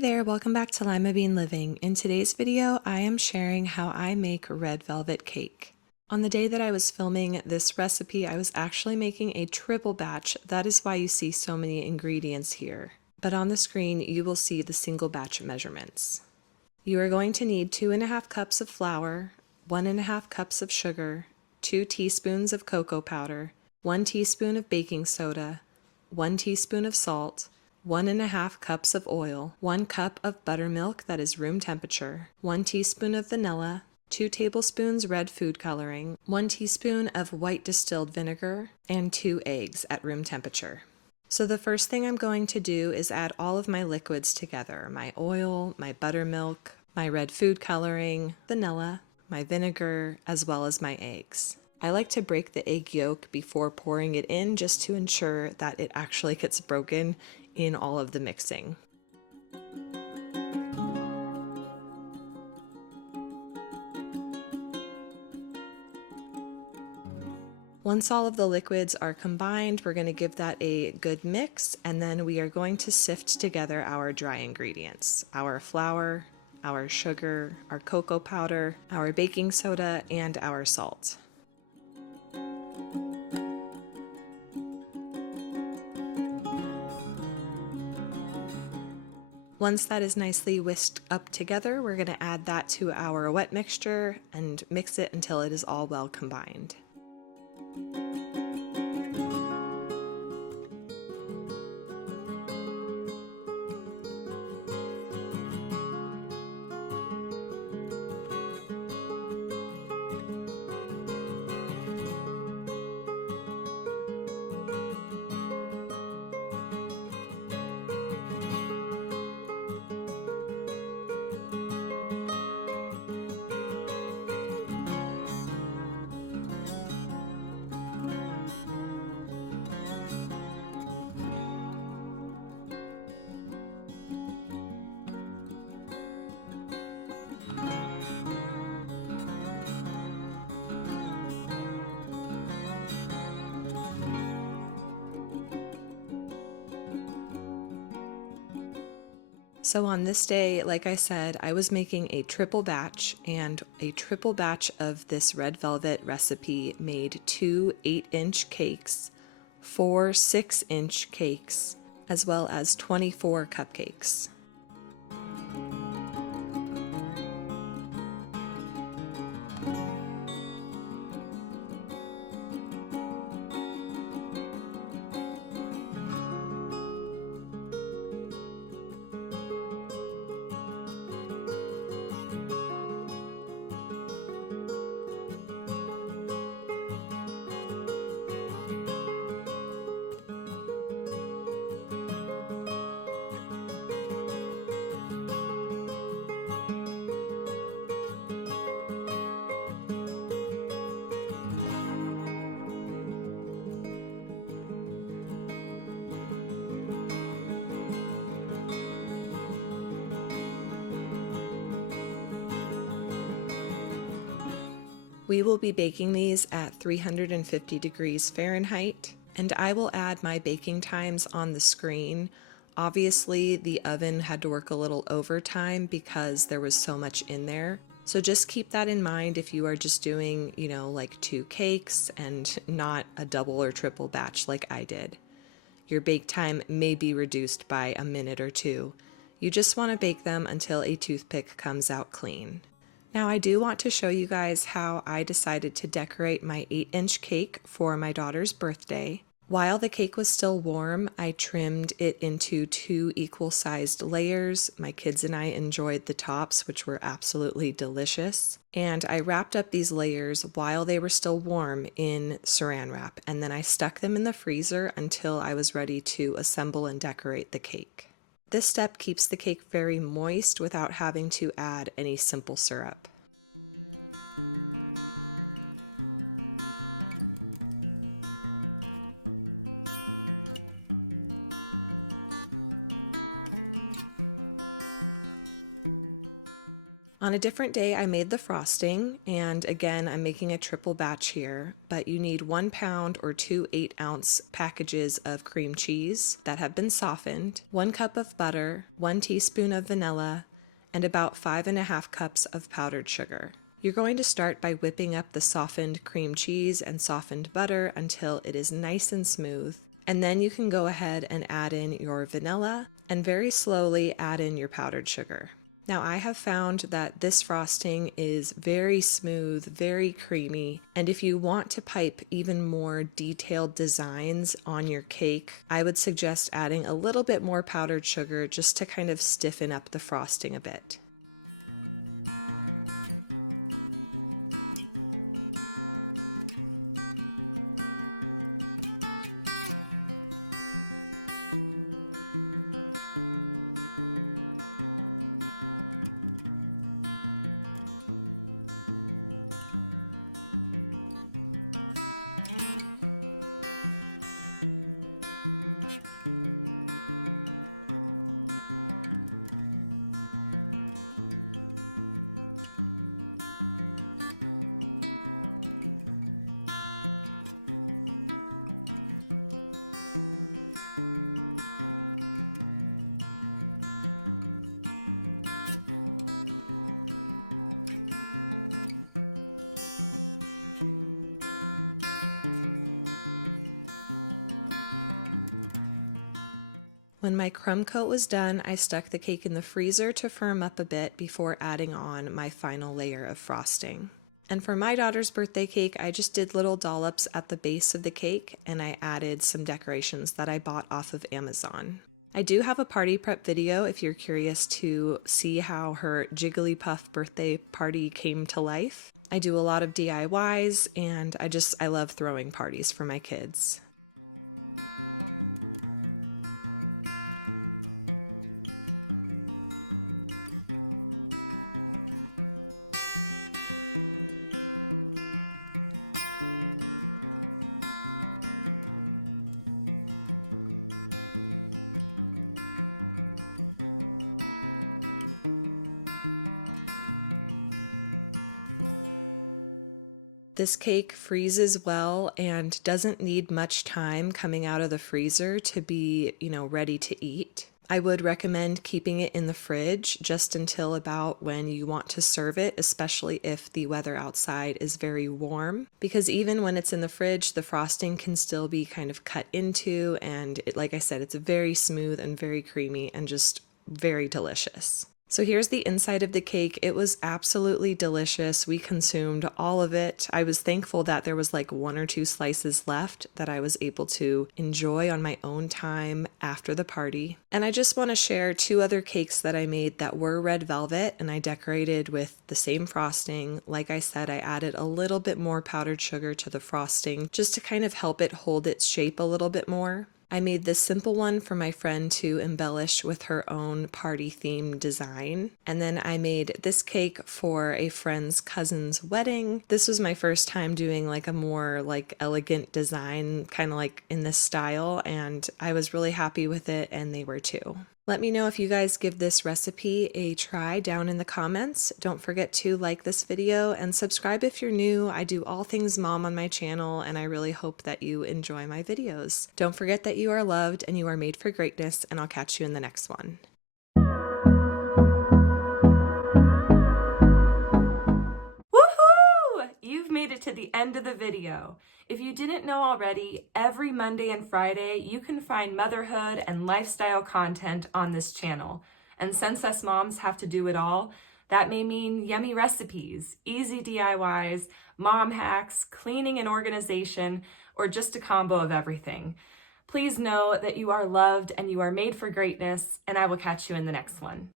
there, welcome back to Lima Bean Living. In today's video, I am sharing how I make red velvet cake. On the day that I was filming this recipe, I was actually making a triple batch. That is why you see so many ingredients here. But on the screen, you will see the single batch measurements. You are going to need 2.5 cups of flour, 1.5 cups of sugar, 2 teaspoons of cocoa powder, 1 teaspoon of baking soda, 1 teaspoon of salt, 1.5 cups of oil, 1 cup of buttermilk that is room temperature, 1 teaspoon of vanilla, 2 tablespoons red food coloring, 1 teaspoon of white distilled vinegar, and 2 eggs at room temperature. So the first thing I'm going to do is add all of my liquids together, my oil, my buttermilk, my red food coloring, vanilla, my vinegar, as well as my eggs. I like to break the egg yolk before pouring it in just to ensure that it actually gets broken in all of the mixing. Once all of the liquids are combined, we're going to give that a good mix, and then we are going to sift together our dry ingredients, our flour, our sugar, our cocoa powder, our baking soda, and our salt. Once that is nicely whisked up together, we're going to add that to our wet mixture and mix it until it is all well combined. So on this day, like I said, I was making a triple batch, and a triple batch of this red velvet recipe made 2 8-inch cakes, 4 6-inch cakes, as well as 24 cupcakes. We will be baking these at 350 degrees Fahrenheit, and I will add my baking times on the screen. Obviously, the oven had to work a little overtime because there was so much in there. So just keep that in mind if you are just doing, like 2 cakes and not a double or triple batch like I did. Your bake time may be reduced by a minute or 2. You just want to bake them until a toothpick comes out clean. Now I do want to show you guys how I decided to decorate my 8-inch cake for my daughter's birthday. While the cake was still warm, I trimmed it into 2 equal-sized layers. My kids and I enjoyed the tops, which were absolutely delicious. And I wrapped up these layers while they were still warm in saran wrap, and then I stuck them in the freezer until I was ready to assemble and decorate the cake. This step keeps the cake very moist without having to add any simple syrup. On a different day, I made the frosting, and again, I'm making a triple batch here, but you need 1 pound or two 8-ounce packages of cream cheese that have been softened, 1 cup of butter, 1 teaspoon of vanilla, and about 5.5 cups of powdered sugar. You're going to start by whipping up the softened cream cheese and softened butter until it is nice and smooth, and then you can go ahead and add in your vanilla and very slowly add in your powdered sugar. Now I have found that this frosting is very smooth, very creamy, and if you want to pipe even more detailed designs on your cake, I would suggest adding a little bit more powdered sugar just to kind of stiffen up the frosting a bit. When my crumb coat was done, I stuck the cake in the freezer to firm up a bit before adding on my final layer of frosting. And for my daughter's birthday cake, I just did little dollops at the base of the cake, and I added some decorations that I bought off of Amazon. I do have a party prep video if you're curious to see how her Jigglypuff birthday party came to life. I do a lot of DIYs, and I love throwing parties for my kids. This cake freezes well and doesn't need much time coming out of the freezer to be, ready to eat. I would recommend keeping it in the fridge just until about when you want to serve it, especially if the weather outside is very warm, because even when it's in the fridge, the frosting can still be kind of cut into, and like I said, it's very smooth and very creamy and just very delicious. So here's the inside of the cake. It was absolutely delicious. We consumed all of it. I was thankful that there was like 1 or 2 slices left that I was able to enjoy on my own time after the party. And I just want to share 2 other cakes that I made that were red velvet, and I decorated with the same frosting. Like I said, I added a little bit more powdered sugar to the frosting just to kind of help it hold its shape a little bit more. I made this simple one for my friend to embellish with her own party theme design. And then I made this cake for a friend's cousin's wedding. This was my first time doing like a more like elegant design, kind of like in this style, and I was really happy with it, and they were too. Let me know if you guys give this recipe a try down in the comments. Don't forget to like this video and subscribe if you're new. I do all things mom on my channel, and I really hope that you enjoy my videos. Don't forget that you are loved and you are made for greatness, and I'll catch you in the next one. Woohoo! You've made it to the end of the video. If you didn't know already, every Monday and Friday you can find motherhood and lifestyle content on this channel. And since us moms have to do it all, that may mean yummy recipes, easy DIYs, mom hacks, cleaning and organization, or just a combo of everything. Please know that you are loved and you are made for greatness, and I will catch you in the next one.